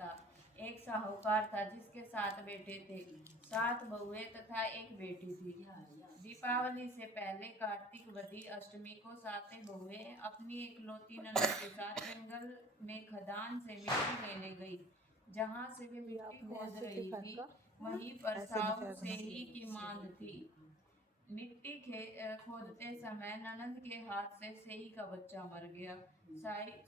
था। एक साहूकार था जिसके 7 बेटे थे, 7 बहुएं तथा एक बेटी थी। दीपावली से पहले कार्तिक वदी अष्टमी को 7 बहुएं अपनी इकलौती ननद के साथ जंगल में खदान से मिट्टी लेने गई। जहाँ से वे मिट्टी खोद रही थी वहीं पर साहू सेही की मांद थी। मिट्टी खोदते समय ननद के हाथ से सेही का बच्चा मर गया।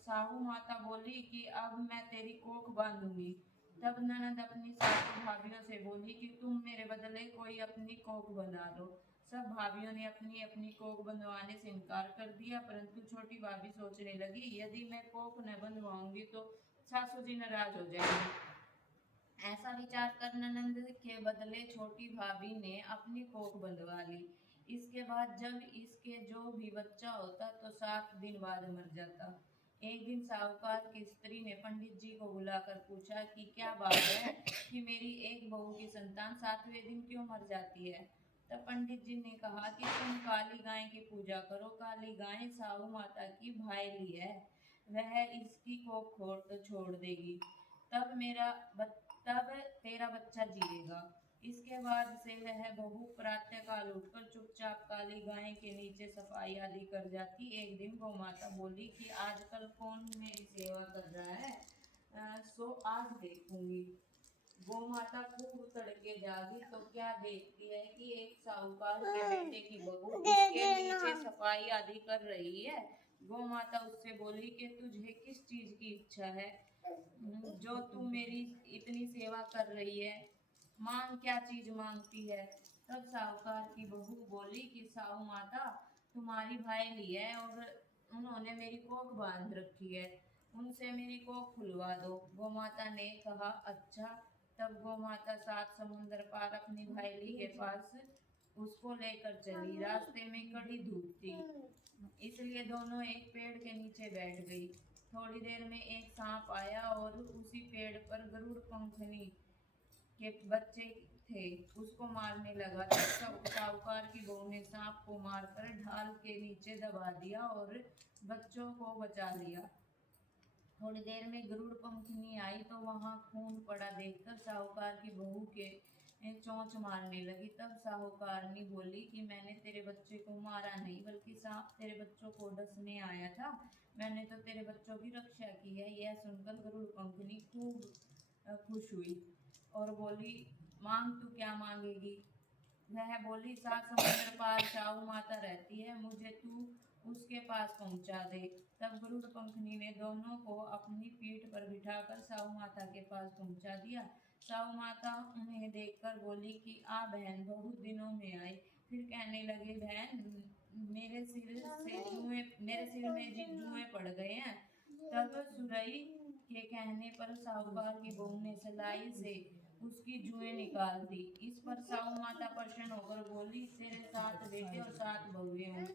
साहू माता बोली कि अब मैं तेरी कोख बांधूंगी। तब ननद अपनी सासू भाभियों से बोली कि तुम मेरे बदले कोई अपनी कोख बंधा दो। सब भाभियों ने अपनी अपनी कोख बंधवाने से इनकार कर दिया, परंतु छोटी भाभी सोचने लगी, यदि मैं कोख न बंधवाऊंगी तो सासू जी नाराज हो जाएंगी। ऐसा विचार कर ननद के बदले छोटी भाभी ने अपनी कोख बंधवा ली। इसके बाद जब इसके जो भी बच्चा होता तो 7 दिन बाद मर जाता। एक दिन साहूकार की स्त्री ने पंडित जी को बुलाकर पूछा कि क्या बात है कि मेरी एक बहू की संतान 7वें दिन क्यों मर जाती है। तब पंडित जी ने कहा कि तुम काली गाय की पूजा करो। काली गाय साहू माता की भाईली है, वह इसकी कोख छोड़ देगी, तब तब तेरा बच्चा जिएगा। इसके बाद से वह बहू प्रातः काल उठकर चुपचाप काली गाय के नीचे सफाई आदि कर जाती। एक दिन गौ माता बोली कि आजकल कौन मेरी सेवा कर रहा है, सो आज देखूंगी। गौ माता खूब तड़के जागी तो क्या देखती है कि एक साहूकार के बेटे की बहू उसके नीचे सफाई आदि कर रही है। गौ माता उससे बोली कि तुझे किस चीज की इच्छा है जो तू मेरी इतनी सेवा कर रही है, मांग, क्या चीज मांगती है। तब साहूकार की बहू बोली कि साहू माता, तुम्हारी भाईली है और उन्होंने मेरी कोख बांध रखी है, उनसे मेरी कोख खुलवा दो। गौ माता ने कहा अच्छा। तब गौ माता 7 समुंदर पार अपनी भाईली के पास उसको लेकर चली। रास्ते में कड़ी धूप थी, इसलिए दोनों एक पेड़ के नीचे बैठ गई। थोड़ी देर में एक सांप आया और उसी पेड़ पर गरुड़ पंखनी के बच्चे थे, उसको मारने लगा। तब साहूकार की बहू ने सांप को मारकर ढाल के नीचे दबा दिया और बच्चों को बचा लिया। थोड़ी देर में गरुड़ पंखनी आई तो वहां खून पड़ा देखकर साहूकार की बहू के चोंच मारने लगी। तब साहूकारनी बोली कि मैंने तेरे बच्चे को मारा नहीं, बल्कि सांप तेरे बच्चों को डसने आया था। मैंने तो तेरे बच्चों की रक्षा की है। यह सुनकर गरुड़ पंखनी खूब खुश हुई और बोली, मांग, तू क्या मांगेगी। वह बोली, 7 समुद्र पार साहू माता रहती है, मुझे तू उसके पास पहुंचा दे। तब गरुड़ पंखनी ने दोनों को अपनी पीठ पर बिठाकर साहू माता के पास पहुंचा दिया। साहू माता उन्हें देखकर बोली कि आ बहन, बहुत दिनों में आई। फिर कहने लगे, बहन, मेरे सिर में जुएं पड़ गए हैं। तब सुरई के कहने पर साहूकार की बहू ने सलाई से उसकी जुएं निकाल दी। इस पर साहू माता प्रसन्न होकर बोली, तेरे 7 बेटे और 7 बहुएं हों।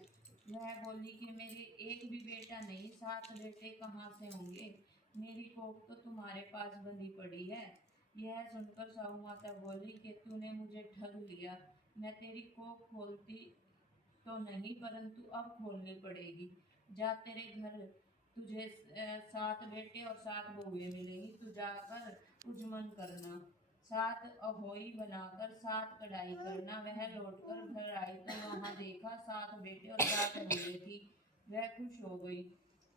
वह बोली कि मेरे एक भी बेटा नहीं, 7 बेटे कहाँ से होंगे, मेरी कोख तो तुम्हारे पास बंधी पड़ी है। यह सुनकर साहू माता बोली कि तूने मुझे ठग लिया, मैं तेरी कोख खोलती तो नहीं, परंतु अब खोलनी पड़ेगी। जा, तेरे घर तुझे 7 बेटे और 7 बहुएं मिलेंगी, तू जाकर उजमन करना, 7 अहोई बनाकर 7 कढ़ाई करना। वह लौटकर घर आई तो वहां देखा 7 बेटे और 7 बहुएं थी। वह खुश हो गई।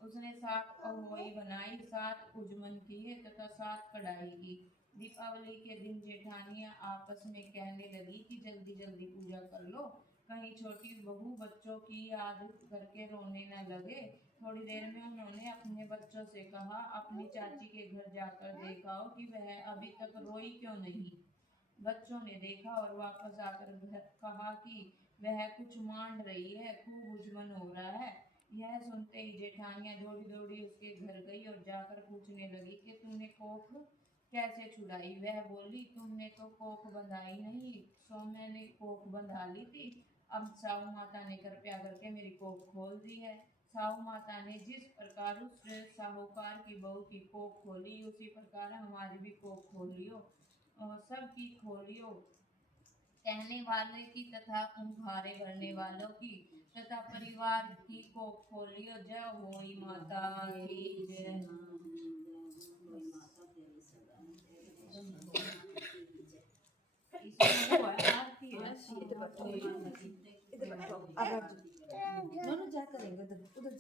उसने 7 अहोई बनाई, 7 उजमन किए तथा 7 कढ़ाई की। दीपावली के दिन जेठानियां आपस में कहने लगी कि जल्दी जल्दी पूजा कर लो, कहीं छोटी बहू बच्चों की याद करके रोने न लगे। थोड़ी देर में उन्होंने अपने बच्चों से कहा, अपनी चाची के घर जाकर देखाओ कि वह अभी तक रोई क्यों नहीं। बच्चों ने देखा और वापस आकर कहा कि वह कुछ मान रही है, खूब उजमन हो रहा है। यह सुनते ही जेठानियां दौड़ी दौड़ी उसके घर गई और जाकर पूछने लगी कि तूने कोख कैसे छुड़ाई। वह बोली, तुमने तो कोख बंधाई नहीं, सो मैंने कोख बंधा ली थी। अब साहू माता ने कृपया करके मेरी कोख खोल दी है। साहू माता ने जिस प्रकार उस साहूकार की बहू की कोख खोली, उसी प्रकार हमारी भी कोख खोलियो, सबकी खोलियो, कहने वाले की तथा उंघारे भरने वालों की तथा परिवार की कोख खोलियो। जय होई माता की जय। बैठो, इधर बैठो, आप बैठ जाओ। दोनों जा करेंगे उधर उधर